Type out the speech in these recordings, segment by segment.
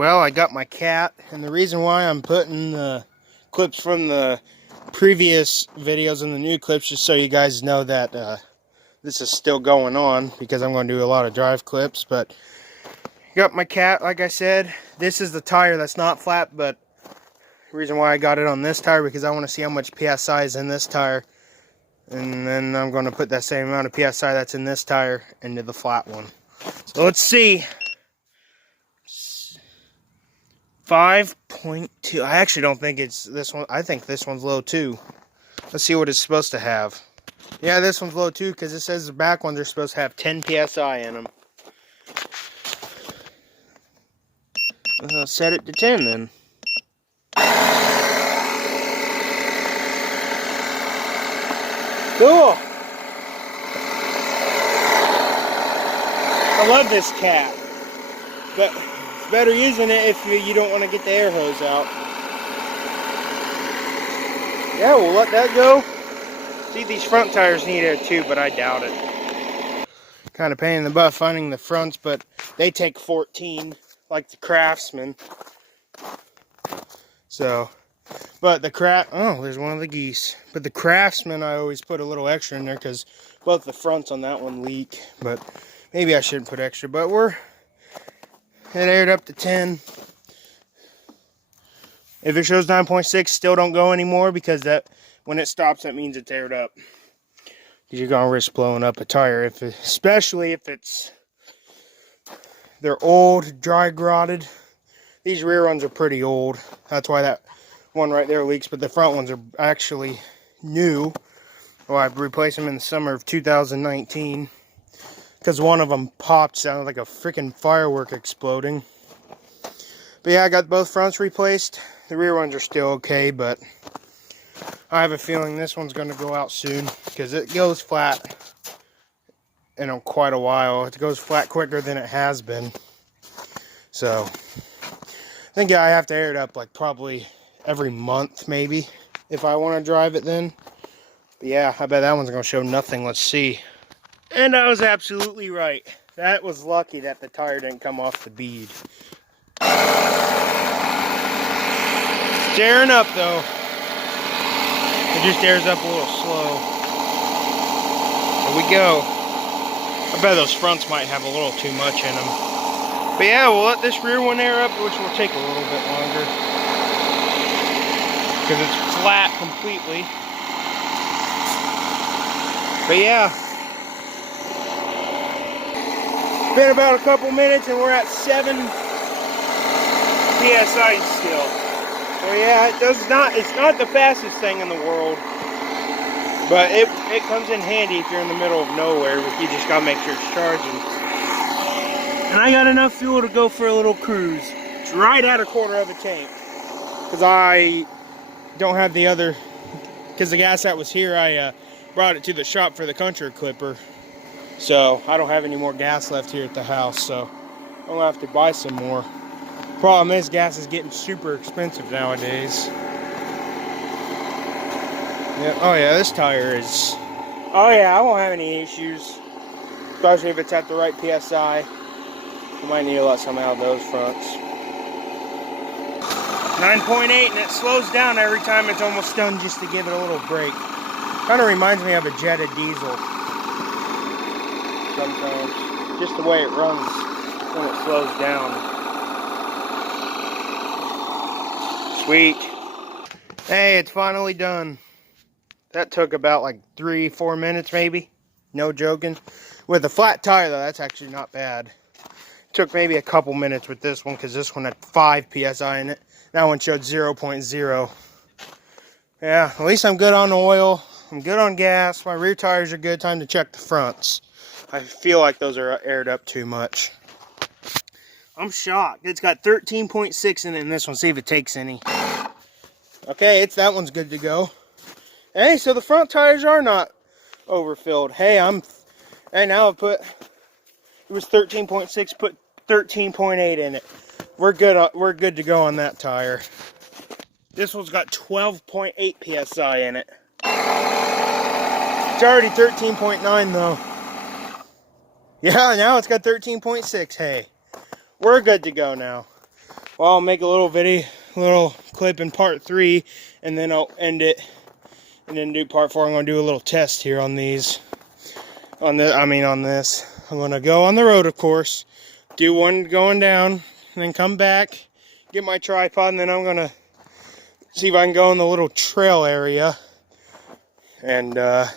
Well, I got my cat, and the reason why I'm putting the clips from the previous videos and the new clips just so you guys know that this is still going on, because I'm going to do a lot of drive clips. But got my cat, like I said. This is the tire that's not flat, but the reason why I got it on this tire because I want to see how much PSI is in this tire, and then I'm going to put that same amount of PSI that's in this tire into the flat one. So let's see. 5.2. I actually don't think it's this one. I think this one's low too. Let's see what it's supposed to have. Yeah, this one's low too, because it says the back ones are supposed to have 10 PSI in them. Set it to 10 then. Cool. I love this cat. But it's better using it if you don't want to get the air hose out. Yeah, we'll let that go. See, these front tires need air too, but I doubt it. Kind of pain in the butt finding the fronts, but they take 14, like the Craftsman. So, but the oh, there's one of the geese. But the Craftsman, I always put a little extra in there because both the fronts on that one leak. But maybe I shouldn't put extra. But it aired up to 10. If it shows 9.6, still don't go anymore, because that when it stops, that means it's aired up. You're gonna risk blowing up a tire, especially if they're old, dry grotted. These rear ones are pretty old. That's why that one right there leaks. But the front ones are actually new. Well, I replaced them in the summer of 2019 because one of them popped, sounded like a freaking firework exploding. But yeah, I got both fronts replaced. The rear ones are still okay, but I have a feeling this one's going to go out soon because it goes flat in quite a while. It goes flat quicker than it has been. So I think I have to air it up like probably every month maybe if I want to drive it then. But yeah, I bet that one's going to show nothing. Let's see. And I was absolutely right. That was lucky that the tire didn't come off the bead. Staring up though. It just airs up a little slow. There we go. I bet those fronts might have a little too much in them. But yeah, we'll let this rear one air up, which will take a little bit longer. Because it's flat completely. But yeah. It's been about a couple minutes and we're at 7 PSI still. So yeah, it's not the fastest thing in the world. But it comes in handy if you're in the middle of nowhere. You just gotta make sure it's charging. And I got enough fuel to go for a little cruise. It's right at a quarter of a tank. Because I don't have the other, because the gas that was here, I brought it to the shop for the country clipper. So I don't have any more gas left here at the house. So I'm gonna have to buy some more. Problem is, gas is getting super expensive nowadays. Yeah, oh yeah, this tire is, oh yeah, I won't have any issues. Especially if it's at the right PSI. I might need to let some out of those fronts. 9.8, and it slows down every time it's almost done just to give it a little break. Kind of reminds me of a Jetta diesel. Sometimes. Just the way it runs when it slows down. Sweet. Hey, it's finally done. That took about like 3-4 minutes maybe. No joking. With a flat tire though, that's actually not bad. Took maybe a couple minutes with this one because this one had 5 PSI in it. That one showed 0.0. Yeah, at least I'm good on oil. I'm good on gas. My rear tires are good. Time to check the fronts. I feel like those are aired up too much. I'm shocked. It's got 13.6 in it in this one. See if it takes any. Okay, that one's good to go. Hey, so the front tires are not overfilled. Hey, now I've put, it was 13.6, put 13.8 in it. We're good to go on that tire. This one's got 12.8 PSI in it. It's already 13.9 though. Yeah, now it's got 13.6. Hey, we're good to go now. Well, I'll make a little little clip in part 3, and then I'll end it, and then do part 4. I'm going to do a little test here on these. On this. I'm going to go on the road, of course. Do one going down, and then come back, get my tripod, and then I'm going to see if I can go in the little trail area. And, I'm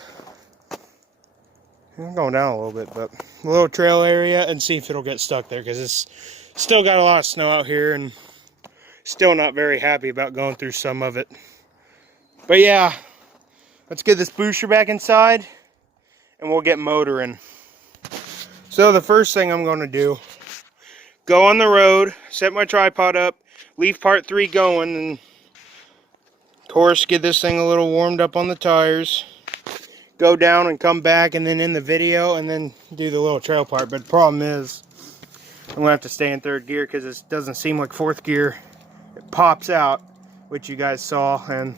going down a little bit, but a little trail area, and see if it'll get stuck there, because it's still got a lot of snow out here, and still not very happy about going through some of it. But yeah, let's get this booster back inside, and we'll get motoring. So the first thing I'm going to do, go on the road, set my tripod up, leave part 3 going, and of course get this thing a little warmed up on the tires. Go down and come back, and then in the video, and then do the little trail part. But the problem is, I'm going to have to stay in 3rd gear, because it doesn't seem like 4th gear. It pops out, which you guys saw, and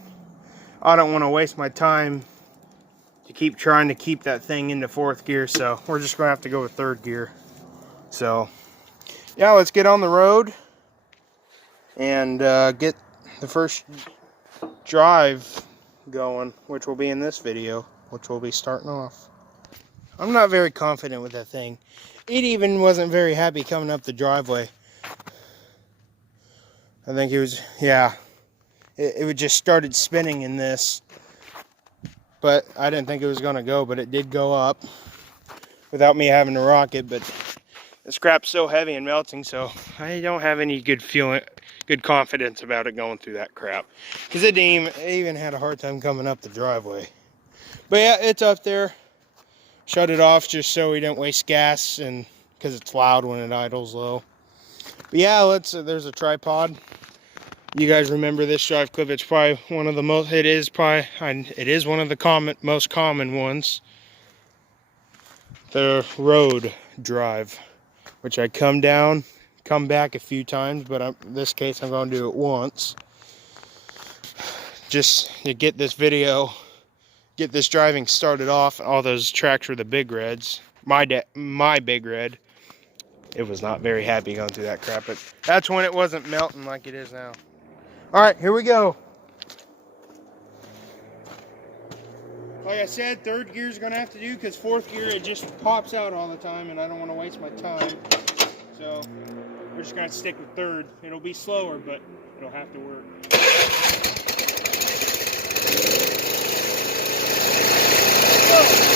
I don't want to waste my time to keep trying to keep that thing into 4th gear, so we're just going to have to go with 3rd gear. So, yeah, let's get on the road and get the first drive going, which will be in this video, which will be starting off. I'm not very confident with that thing. It even wasn't very happy coming up the driveway. I think it was, yeah, it just started spinning in this. But I didn't think it was going to go, but it did go up without me having to rock it. But the scrap's so heavy and melting, so I don't have any good confidence about it going through that crap. Because it even had a hard time coming up the driveway. But yeah, it's up there. Shut it off just so we don't waste gas, and because it's loud when it idles low. But yeah, there's a tripod. You guys remember this drive clip? It's probably one of the most. It is one of the most common ones. The road drive, which I come down, come back a few times, but in this case I'm going to do it once, just to get this video, get this driving started off. All those tracks were the big reds. My big red. It was not very happy going through that crap, but that's when it wasn't melting like it is now. Alright, here we go. Like I said, 3rd gear is going to have to do, because 4th gear, it just pops out all the time, and I don't want to waste my time. So, we're just going to stick with 3rd. It'll be slower, but it'll have to work. Go!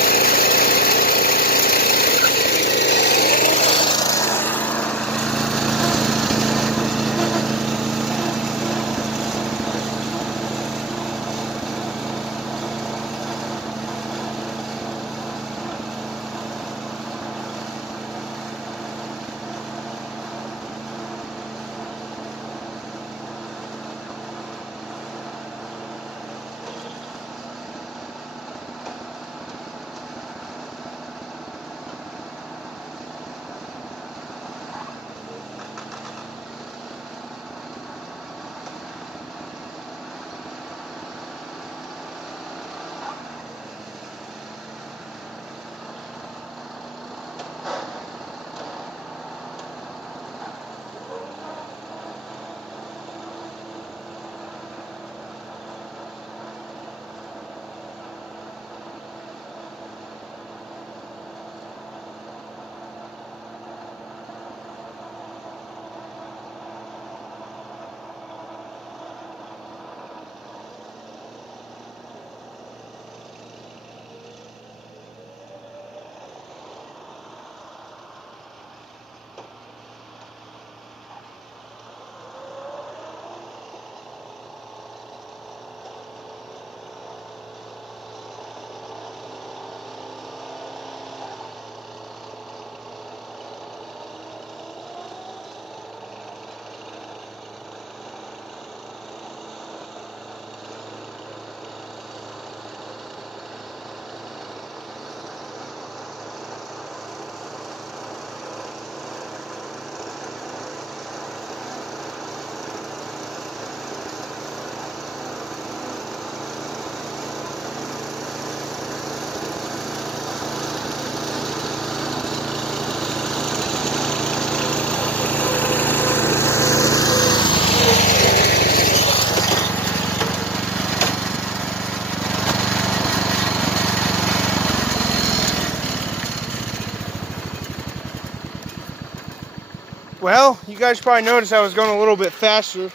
Well, you guys probably noticed I was going a little bit faster.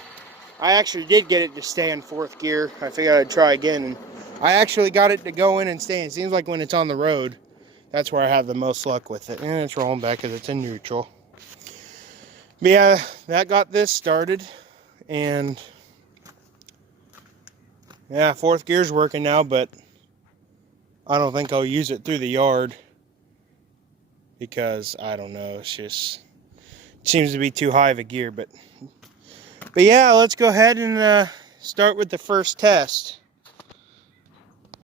I actually did get it to stay in 4th gear. I figured I'd try again, and I actually got it to go in and stay. It seems like when it's on the road, that's where I have the most luck with it. And it's rolling back because it's in neutral. But yeah, that got this started, and yeah, 4th gear's working now, but I don't think I'll use it through the yard because I don't know, it's just it seems to be too high of a gear. But yeah, let's go ahead and start with the first test.